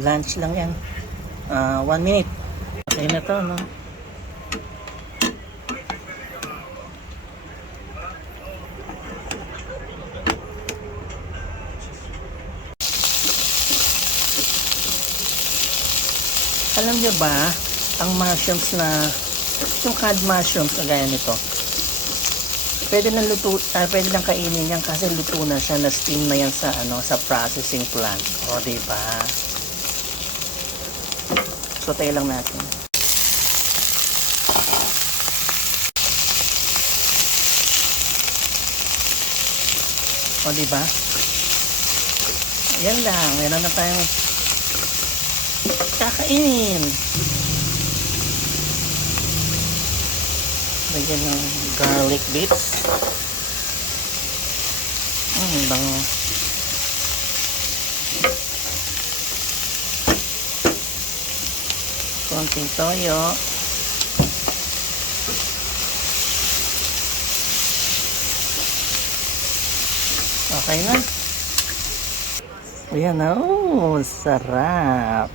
Lunch lang yan. 1 minute. Okay na to, no? Alam niyo ba, ang mushrooms na, yung cod mushrooms na gaya nito, pwede lang kainin yan kasi luto na siya, na steam na yan sa sa processing plant. O, di ba? Sotay lang natin. O, di ba? Yan lang, meron na tayong kakainin. Lagyan ng garlic bits. Bango. Konting toyo. Okay na. Ayan na. Oh, sarap.